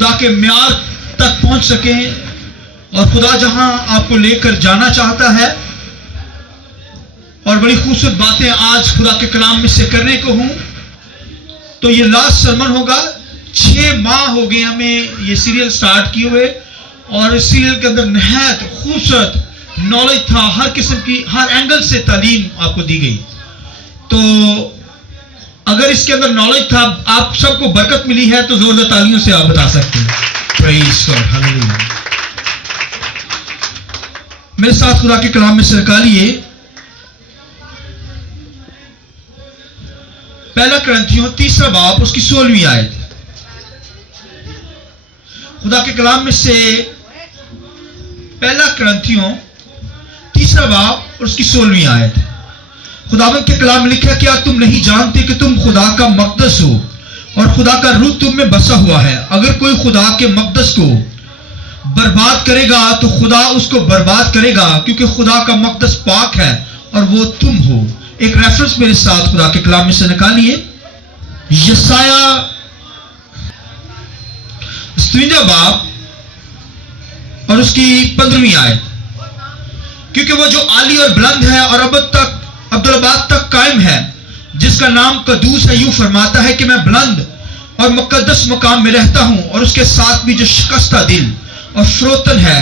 خدا کے معیار تک پہنچ سکیں اور خدا جہاں آپ کو لے کر جانا چاہتا ہے. اور بڑی خوبصورت باتیں آج خدا کے کلام میں سے کرنے کو ہوں. تو یہ لاسٹ سرمن ہوگا. 6 ماہ ہو گئے ہمیں یہ سیریل سٹارٹ کیے ہوئے اور اس سیریل کے اندر نہایت خوبصورت نالج تھا. ہر قسم کی ہر اینگل سے تعلیم آپ کو دی گئی. تو اگر اس کے اندر نالج تھا, آپ سب کو برکت ملی ہے, تو زوردار تالیوں سے آپ بتا سکتے ہیں. پریز گاڈ, ہاللیلویا. میرے ساتھ خدا کے کلام میں سے نکالیے پہلا کرنتھیوں 3 باب اس کی 16ویں آیت. خدا کے کلام میں سے پہلا کرنتھیوں 3 باب اور اس کی 16ویں آیت. خداوند کے کلام میں لکھا, کیا تم نہیں جانتے کہ تم خدا کا مقدس ہو اور خدا کا روح تم میں بسا ہوا ہے؟ اگر کوئی خدا کے مقدس کو برباد کرے گا تو خدا اس کو برباد کرے گا, کیونکہ خدا کا مقدس پاک ہے اور وہ تم ہو. ایک ریفرنس میرے ساتھ خدا کے کلام میں سے نکالیے. یسایہ 57 باب اور اس کی 15ویں آیت. کیونکہ وہ جو عالی اور بلند ہے اور عبدالآباد تک قائم ہے, جس کا نام قدوس ہے, یوں فرماتا ہے کہ میں بلند اور مقدس مقام میں رہتا ہوں, اور اس کے ساتھ بھی جو شکستہ دل اور فروتن ہے,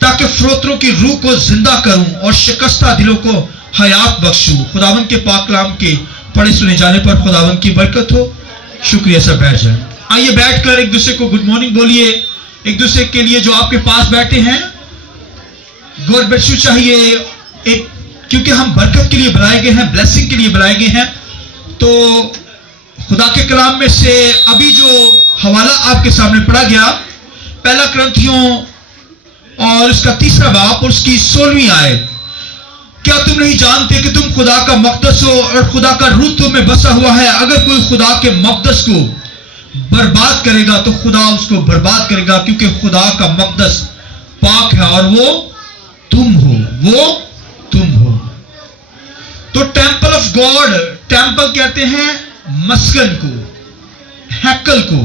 تاکہ فروتنوں کی روح کو زندہ کروں اور شکستہ دلوں کو حیات بخشوں. خداوند کے پاک کلام کے پڑھے سنے جانے پر خداوند کی برکت ہو. شکریہ. سب بیٹھ جائیں. آئیے بیٹھ کر ایک دوسرے کو گڈ مارننگ بولیے. ایک دوسرے کے لیے جو آپ کے پاس بیٹھے ہیں گور بچو چاہیے, ایک کیونکہ ہم برکت کے لیے بلائے گئے ہیں, بلیسنگ کے لیے بلائے گئے ہیں. تو خدا کے کلام میں سے ابھی جو حوالہ آپ کے سامنے پڑھا گیا, پہلا کرنتھیوں اور اس کا 3 باب اور اس کی 16ویں آیت. کیا تم نہیں جانتے کہ تم خدا کا مقدس ہو اور خدا کا روح تم میں بسا ہوا ہے؟ اگر کوئی خدا کے مقدس کو برباد کرے گا تو خدا اس کو برباد کرے گا, کیونکہ خدا کا مقدس پاک ہے اور وہ تم ہو. وہ تم ہو. تو ٹیمپل آف گاڈ, ٹیمپل کہتے ہیں مسکن کو, ہیکل کو.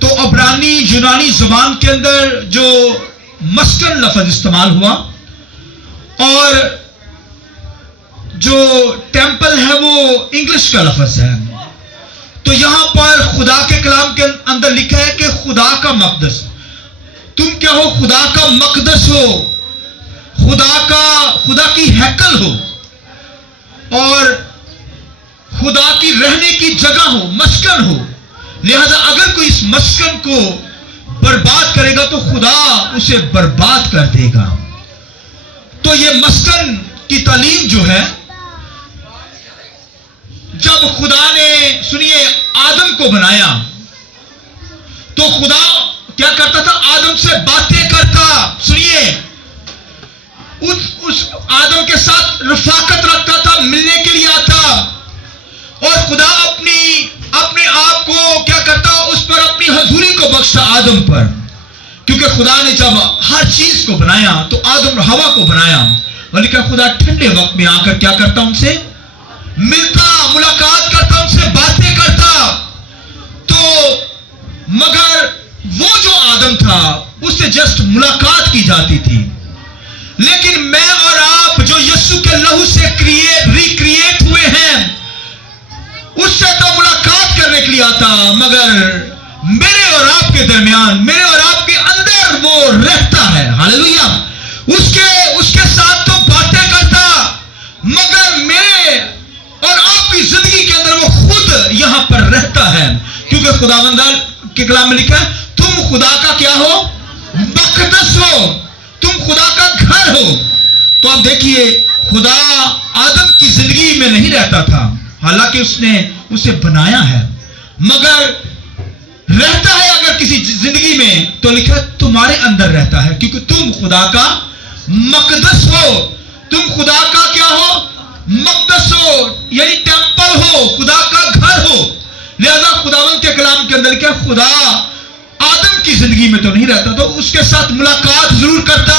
تو عبرانی یونانی زبان کے اندر جو مسکن لفظ استعمال ہوا اور جو ٹیمپل ہے وہ انگلش کا لفظ ہے. تو یہاں پر خدا کے کلام کے اندر لکھا ہے کہ خدا کا مقدس. تم کیا ہو؟ خدا کا مقدس ہو, خدا کی ہیکل ہو اور خدا کی رہنے کی جگہ ہو, مسکن ہو. لہذا اگر کوئی اس مسکن کو برباد کرے گا تو خدا اسے برباد کر دے گا. تو یہ مسکن کی تعلیم جو ہے, جب خدا نے سنیے آدم کو بنایا تو خدا کیا کرتا تھا؟ آدم سے باتیں کرتا. سنیے, اس آدم کے ساتھ رفاقت رکھتا تھا, ملنے کے لیے آتا, اور خدا اپنے آپ کو کیا کرتا؟ اس پر اپنی حضوری کو بخشتا آدم پر. کیونکہ خدا نے جب ہر چیز کو بنایا تو آدم اور حوا کو بنایا, لیکن خدا ٹھنڈے وقت میں آ کر کیا کرتا؟ ان سے ملتا, ملاقات کرتا, ان سے باتیں کرتا. تو مگر وہ جو آدم تھا اس سے جسٹ ملاقات کی جاتی تھی. لیکن میں اور آپ جو یسوع کے لہو سے ریکریٹ ہوئے ہیں, اس سے تو ملاقات کرنے کے لیے آتا, مگر میرے اور آپ کے درمیان, میرے اور آپ کے اندر وہ رہتا ہے. ہاللیلویا. اس کے ساتھ تو باتیں کرتا, مگر میرے اور آپ کی زندگی کے اندر وہ خود یہاں پر رہتا ہے. کیونکہ خداوند کے کلام میں لکھا ہے تم خدا کا کیا ہو؟ مقدس ہو, تم خدا کا گھر ہو. تو آپ دیکھیے, خدا آدم کی زندگی میں نہیں رہتا تھا, حالانکہ اس نے اسے بنایا ہے, مگر رہتا ہے اگر کسی زندگی میں تو لکھا تمہارے اندر رہتا ہے, کیونکہ تم خدا کا مقدس ہو. تم خدا کا کیا ہو؟ مقدس ہو, یعنی ٹیمپل ہو, خدا کا گھر ہو. لہذا خداوند کے کلام کے اندر کیا خدا آدم کی زندگی میں تو نہیں رہتا, تو اس کے ساتھ ملاقات ضرور کرتا,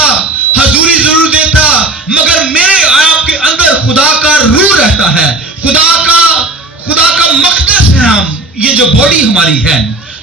حضوری ضرور دیتا, مگر میرے آپ کے اندر خدا کا روح رہتا ہے, خدا کا مقدس ہے ہم, یہ جو باڈی ہماری ہے.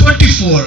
24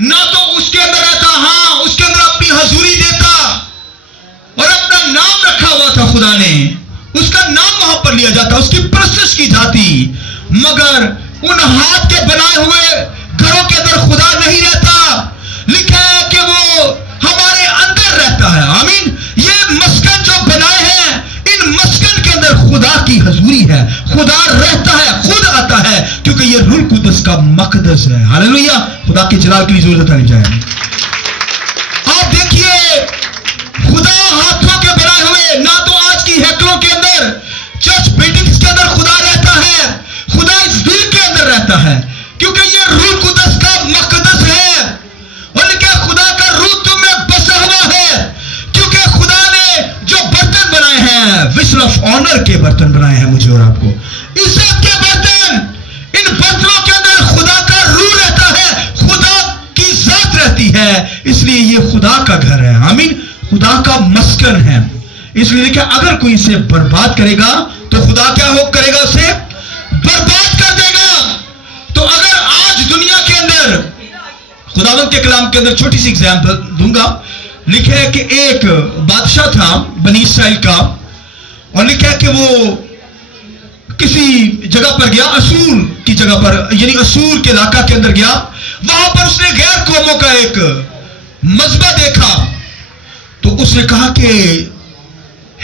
نہ تو اس کے اندر رہتا، ہاں اس کے اندر اپنی حضوری دیتا اور اپنا نام رکھا ہوا تھا خدا نے، اس کا نام وہاں پر لیا جاتا، اس کی پرستش کی جاتی، مگر ان ہاتھ کے بنائے ہوئے گھروں کے اندر خدا نہیں رہتا۔ لکھا ہے کہ وہ ہمارے اندر رہتا ہے، آمین۔ یہ مسکن جو بنائے ہیں، ان مسکن کے اندر خدا کی حضوری ہے، خدا رہتا ہے، خود آتا ہے، کیونکہ یہ روح القدس کا مقدس ہے۔ ہاللویا، خدا کے جلال کے لیے ضرورت نہیں جائے۔ آپ دیکھیے، خدا ہاتھوں کے بنائے ہوئے، نہ تو آج کی ہیکلوں کے اندر، چرچ بلڈنگز کے اندر خدا رہتا ہے، خدا اس دل کے اندر رہتا ہے، کیونکہ یہ روح القدس کا مقدس ہے، اور لکھا خدا کا روح تم میں بسا ہوا ہے، کیونکہ خدا نے جو برتن بنائے ہیں، ویسل آف آنر کے برتن بنائے ہیں مجھے اور آپ کو، عزت کے برتن، ان برتنوں کے اندر خدا کا روح رہتا ہے، خدا کی ذات رہتی ہے، اس لیے یہ خدا کا گھر ہے، آمین، خدا کا مسکن ہے۔ اس لیے کہ اگر کوئی اسے برباد کرے گا تو خدا کیا کرے گا؟ اسے برباد کر دے گا۔ تو اگر آج دنیا کے اندر، خداوند کے کلام کے اندر چھوٹی سی ایگزامپل دوں گا، لکھا ہے کہ ایک بادشاہ تھا بنی اسرائیل کا، اور لکھا ہے کہ وہ کسی جگہ پر گیا، اسور کی جگہ پر، یعنی اسور کے علاقہ کے اندر گیا، وہاں پر اس نے غیر قوموں کا ایک مذبح دیکھا، تو اس نے کہا کہ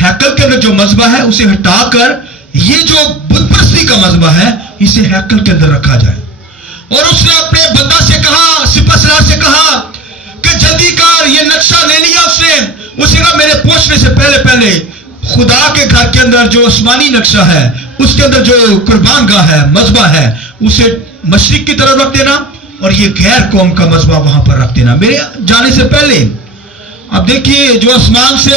ہیکل کے اندر جو مذبح ہے اسے ہٹا کر یہ جو بت پرستی کا مذبح ہے اسے ہیکل کے اندر رکھا جائے۔ اور اس نے اپنے بندہ سے کہا، سپہ سالار سے کہا کہ جلدی کر، یہ نقشہ لے لیا اس نے، اسے کہا میرے پہنچنے سے پہلے پہلے خدا کے گھر کے اندر جو آسمانی نقشہ ہے، اس کے اندر جو قربان گاہ ہے، مذبح ہے، اسے مشرق کی طرف رکھ دینا، اور یہ غیر قوم کا مذبح وہاں پر رکھ دینا میرے جانے سے پہلے۔ اب دیکھیے، جو آسمان سے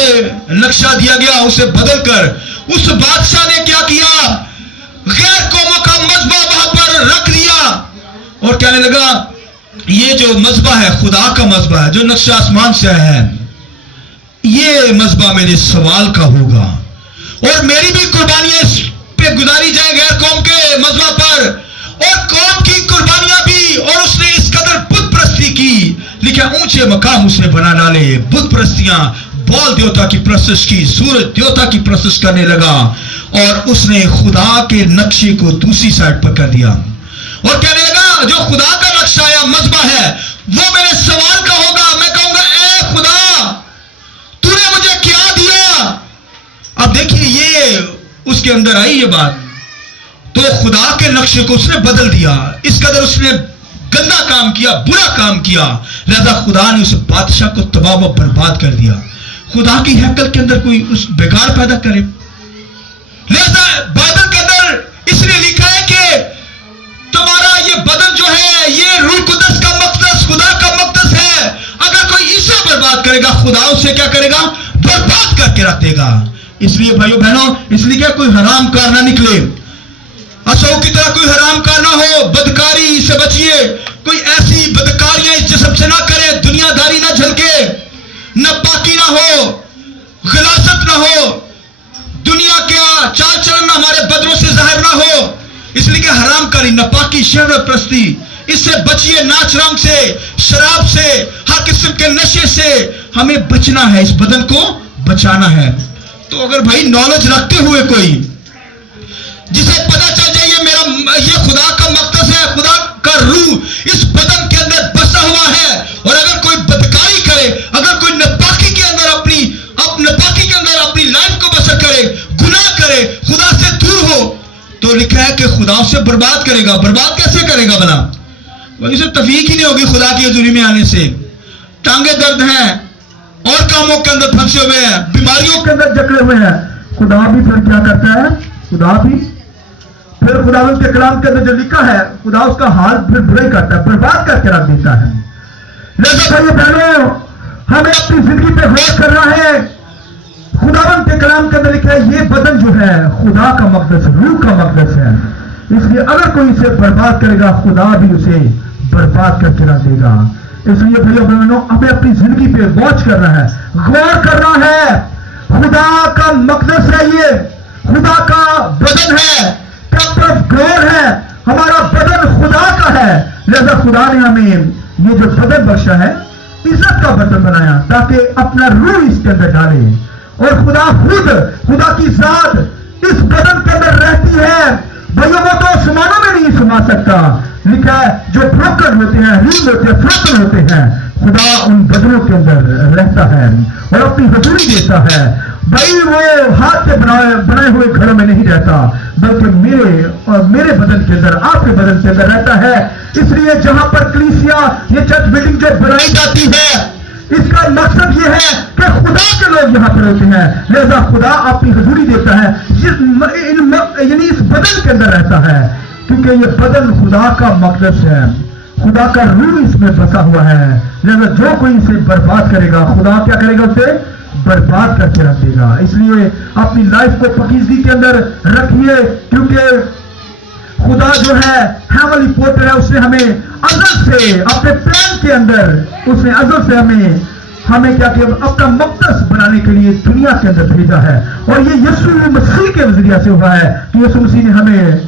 نقشہ دیا گیا اسے بدل کر اس بادشاہ نے کیا کیا؟ غیر قوموں کا مذبح وہاں پر رکھ دیا، اور کہنے لگا یہ جو مذبح ہے خدا کا مذبح ہے، جو نقشہ آسمان سے ہے، یہ مذبح میرے سوال کا ہوگا، اور میری بھی قربانیاں اس پہ گزاری جائیں غیر قوم کے مذبح پر، اور قوم کی قربانیاں بھی۔ اور اس نے اس قدر بت پرستی کی، لکھا اونچے مقام اس نے بنا ڈالے، بت پرستیاں، بال دیوتا کی پرستش کی، سورج دیوتا کی پرستش کرنے لگا، اور اس نے خدا کے نقشے کو دوسری سائڈ پر کر دیا، اور کہنے لگا جو خدا کا نقشہ یا مذبح ہے وہ میرے سوال کا ہوگا۔ میں کہوں گا اے خدا، تو نے مجھے کیا دیا؟ اب دیکھیے، یہ اس کے اندر آئی یہ بات، تو خدا کے نقشے کو اس نے بدل دیا، اس قدر اس نے گندا کام کیا، برا کام کیا، لہذا خدا نے اس بادشاہ کو تباہ و برباد کر دیا۔ خدا کی ہیکل کے اندر کوئی اس بگاڑ پیدا کرے، لہذا بائبل کے اندر اس نے لکھا ہے کہ تمہارا یہ بدن جو ہے یہ روح القدس کا مقدس، خدا کا مقدس ہے، اگر کوئی اسے برباد کرے گا خدا اسے کیا کرے گا؟ برباد کر کے رکھ دے گا۔ اس لیے بھائیو بہنوں، اس لیے کہ کوئی حرام کار نہ نکلے، اسو کی طرح کوئی حرام کار نہ ہو، بدکاری سے بچیے، کوئی ایسی بدکاریاں اس جسم سے نہ کرے، دنیا داری نہ جھلکے، نہ پاکی نہ ہو، غلاظت نہ ہو، دنیا کا چال چلن ہمارے بدنوں سے ظاہر نہ ہو، اس لیے کہ حرام کاری، ناپاکی، شہوت پرستی، اس سے بچیے، ناچ رنگ سے، شراب سے، ہر قسم کے نشے سے ہمیں بچنا ہے، اس بدن کو بچانا ہے۔ تو اگر بھائی نالج رکھتے ہوئے کوئی جسے پتا چل جائے یہ خدا کا مقدس ہے، خدا کا روح اس بدن کے اندر بسا ہوا ہے، اور اگر کوئی بدکاری کرے، اگر کوئی ناپاکی کے اندر اپنی لائف کو بسر کرے، گناہ کرے، خدا سے دور ہو، تو لکھا ہے کہ خدا اسے برباد کرے گا۔ برباد کیسے کرے گا بنا؟ اسے توفیق ہی نہیں ہوگی خدا کی حضوری میں آنے سے۔ ٹانگیں درد ہیں، اور کاموں کے اندر پھنسے ہوئے ہیں، بیماریوں کے اندر جکڑے ہوئے ہیں، خدا بھی پھر کیا کرتا ہے؟ خدا بھی پھر خداوند کے کلام کے اندر جو لکھا ہے، خدا اس کا حال پھر برا ہی کرتا ہے، برباد کر کے رکھ دیتا ہے۔ لہذا بھائیو بہنوں، ہمیں اپنی زندگی پہ غور کرنا ہے۔ خداوند کے کلام کے اندر لکھا ہے یہ بدن جو ہے خدا کا مقدس، روح کا مقدس ہے، اس لیے اگر کوئی اسے برباد کرے گا خدا بھی اسے برباد کر کے رکھ دے گا۔ اس لیے بھائیو بہنوں، ہمیں اپنی زندگی پہ واچ کرنا ہے، غور کرنا ہے۔ خدا کا مقدس ہے، یہ خدا کا بدن ہے، ٹیمپل آف گاڈ ہے، ہمارا بدن خدا کا ہے، لہذا خدا نے ہمیں یہ جو بدن بخشا ہے عزت کا برتن بنایا تاکہ اپنا روح اس کے اندر ڈالے. اور خدا خود، خدا کی ذات اس بدن کے اندر رہتی ہے. بھائی وہ تو آسمانوں میں نہیں سما سکتا. لکھا ہے جو بروکن ہوتے ہیں، ہیل ہوتے ہیں، فروکن ہوتے ہیں، خدا ان بدنوں کے اندر رہتا ہے اور اپنی حضوری دیتا ہے. بھائی وہ ہاتھ سے بنائے ہوئے گھروں میں نہیں رہتا، بلکہ میرے اور میرے بدن کے اندر، آپ کے بدن کے اندر رہتا ہے. اس لیے جہاں پر کلیسیا، یہ چرچ بلڈنگ جو بنائی جاتی ہے، اس کا مقصد یہ ہے کہ خدا کے لوگ یہاں پر ہوتے ہیں، لہذا خدا اپنی حضوری دیتا ہے، یعنی اس بدن کے اندر رہتا ہے، کیونکہ یہ بدن خدا کا مقدس ہے، خدا کا روح اس میں بسا ہوا ہے. لہذا جو کوئی اسے برباد کرے گا، خدا کیا کرے گا؟ اسے برباد کر کے رکھ دے گا. اس لیے اپنی لائف کو پاکیزگی کے اندر رکھیے، کیونکہ خدا جو ہے ہیونلی پورٹر ہے. اس نے ہمیں ازل سے اپنے پلان کے اندر، اس نے ازل سے ہمیں کیا کہ اپنا مقدس بنانے کے لیے دنیا کے اندر بھیجا ہے. اور یہ یسوع مسیح کے ذریعے سے ہوا ہے کہ یسوع مسیح نے ہمیں،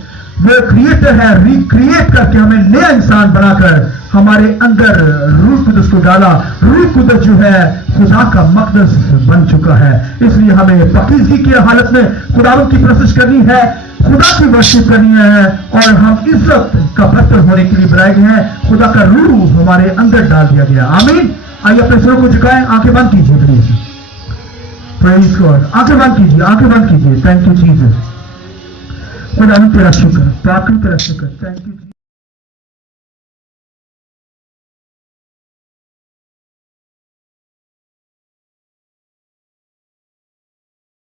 وہ کریٹر ہے، ریکریٹ کر کے ہمیں نیا انسان بنا کر ہمارے اندر روح قدس کو ڈالا. روح قدس جو ہے خدا کا مقدس بن چکا ہے. اس لیے ہمیں پاکیزگی کی حالت میں خداوند کی پرستش کرنی ہے، خدا کی ورشپ کرنی ہے، اور ہم عزت کا برتن ہونے کے لیے بنائے گئے ہیں. خدا کا روح ہمارے اندر ڈال دیا گیا. آمین. آئیے اپنے سروں کو جھکائیں، آنکھیں بند کیجیے پلیز. Praise God. آنکھیں بند کیجیے، آنکھیں بند کیجیے. Thank you Jesus. خدا تیرا شکر، پاک تیرا شکر. Thank you.